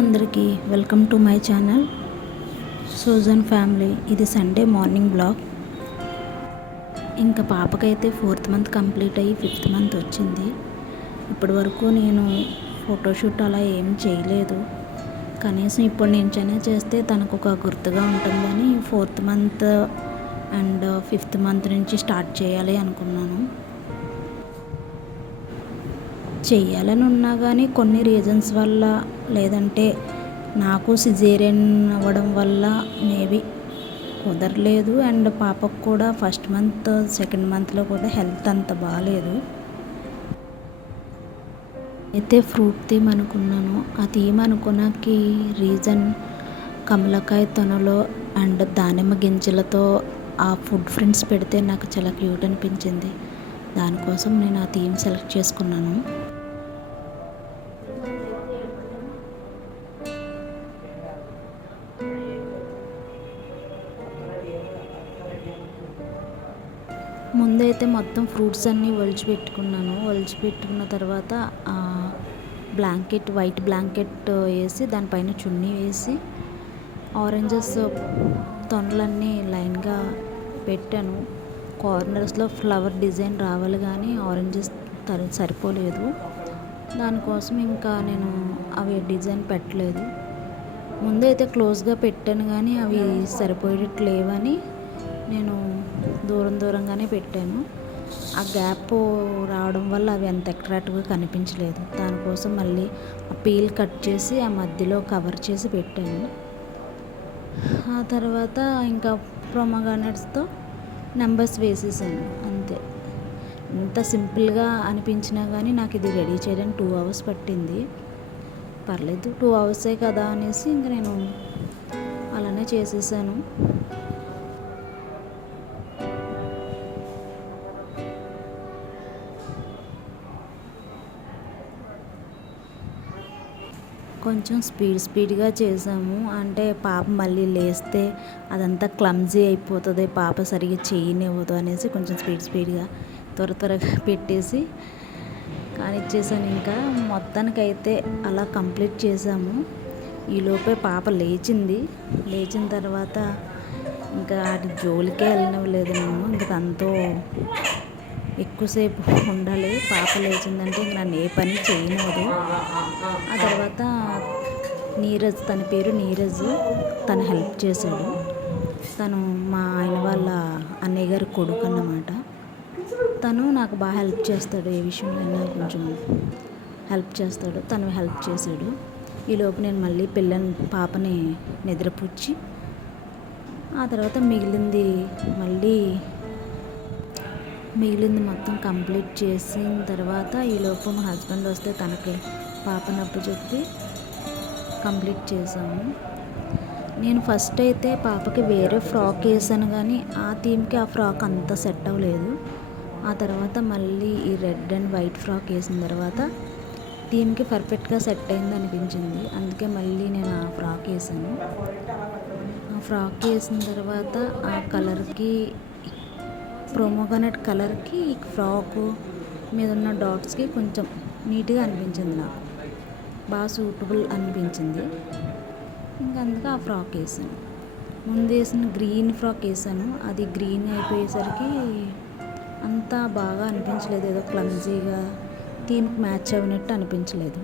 అందరికీ welcome to my channel Susan family. ఇది Sunday morning blog. ఇంకా పాపకైతే 4th మంత్ కంప్లీట్ అయ్యి 5th మంత్ వచ్చింది. ఇప్పటి వరకు నేను ఫోటోషూట్ అలా ఏం చేయలేదు. కనీసం ఇప్పుడు నుంచైనా చేస్తే తనకు ఒక గుర్తుగా ఉంటుందని 4th month and 5th month నుంచి స్టార్ట్ చేయాలి అనుకున్నాను. చెయ్యాలని ఉన్నా కానీ కొన్ని రీజన్స్ వల్ల, లేదంటే నాకు సిజేరియన్ అవ్వడం వల్ల మేబీ కుదరలేదు. అండ్ పాపకు కూడా 1st మంత్ 2nd మంత్లో కూడా హెల్త్ అంత బాగాలేదు. అయితే ఫ్రూట్ థీమ్ అనుకున్నాను. ఆ థీమ్ అనుకున్నకి రీజన్ కమలకాయ తొనలో అండ్ దానిమ్మ గింజలతో ఆ ఫుడ్ ప్రింట్స్ పెడితే నాకు చాలా క్యూట్ అనిపించింది. దానికోసం నేను ఆ థీమ్ సెలెక్ట్ చేసుకున్నాను. ముందైతే మొత్తం ఫ్రూట్స్ అన్నీ ఒలిచిపెట్టుకున్న తర్వాత వైట్ బ్లాంకెట్ వేసి దానిపైన చున్నీ వేసి ఆరెంజెస్ తొనలన్నీ లైన్గా పెట్టాను. కార్నర్స్లో ఫ్లవర్ డిజైన్ రావాలి కానీ ఆరెంజెస్ సరిపోలేదు. దానికోసం ఇంకా నేను అవి డిజైన్ పెట్టలేదు. ముందైతే క్లోజ్గా పెట్టాను కానీ అవి సరిపోయేటట్టు లేవని నేను దూరంగానే పెట్టాను. ఆ గ్యాప్ రావడం వల్ల అవి అంత అట్రాక్టివ్గా కనిపించలేదు. దానికోసం మళ్ళీ ఆ పీల్ కట్ చేసి ఆ మధ్యలో కవర్ చేసి పెట్టాను. ఆ తర్వాత ఇంకా ప్రొమోగ్రానేట్స్తో నెంబర్స్ వేసేసాను అంతే. ఇంత సింపుల్గా అనిపించినా కానీ నాకు ఇది రెడీ చేయడానికి 2 hours పట్టింది. పర్లేదు 2 hours కదా అనేసి ఇంక నేను అలానే చేసేసాను. కొంచెం స్పీడ్గా చేసాము. అంటే పాప మళ్ళీ లేస్తే అదంతా క్లమ్జీ అయిపోతుంది, పాప సరిగ్గా చేయనివ్వదు అనేసి కొంచెం స్పీడ్గా త్వరగా పెట్టేసి కానిచ్చేసాను. ఇంకా మొత్తానికైతే అలా కంప్లీట్ చేసాము. ఈలోపే పాప లేచిన తర్వాత ఇంకా వాటి జోలికే వెళ్ళనివ్వలేదు నేను. ఇంకా తనతో ఎక్కువసేపు ఉండాలి. పాప లేచిందంటే ఇంక నన్ను ఏ పని చేయనివ్వదు. ఆ తర్వాత తన పేరు నీరజ్, తను హెల్ప్ చేశాడు. తను మా ఆయన వాళ్ళ అన్నయ్య గారి కొడుకు అన్నమాట. తను నాకు బాగా హెల్ప్ చేస్తాడు, ఏ విషయంలో కొంచెం హెల్ప్ చేస్తాడు. తను హెల్ప్ చేశాడు. ఈలోపు నేను మళ్ళీ పాపని నిద్రపుచ్చి ఆ తర్వాత మిగిలింది మొత్తం కంప్లీట్ చేసిన తర్వాత ఈలోపు మా హస్బెండ్ వస్తే తనకి పాపనప్పు చెప్పి కంప్లీట్ చేసాము. నేను ఫస్ట్ అయితే పాపకి వేరే ఫ్రాక్ వేసాను కానీ ఆ థీమ్కి ఆ ఫ్రాక్ అంత సెట్ అవ్వలేదు. ఆ తర్వాత మళ్ళీ ఈ రెడ్ అండ్ వైట్ ఫ్రాక్ వేసిన తర్వాత థీమ్కి పర్ఫెక్ట్గా సెట్ అయింది అనిపించింది. అందుకే మళ్ళీ నేను ఆ ఫ్రాక్ వేసాను. ఆ ఫ్రాక్ వేసిన తర్వాత ఆ కలర్కి, ప్రొమోగ్రానేట్ కలర్కి ఈ ఫ్రాకు మీద ఉన్న డాట్స్కి కొంచెం నీట్గా అనిపించింది. నాకు బాగా సూటబుల్ అనిపించింది. ఇంకా అందుకే ఆ ఫ్రాక్ వేసాను. ముందు వేసిన గ్రీన్ ఫ్రాక్ వేసాను. అది గ్రీన్ అయిపోయేసరికి అంతా బాగా అనిపించలేదు. ఏదో క్లమ్జీగా థీమ్కి మ్యాచ్ అవ్వనట్టు అనిపించలేదు.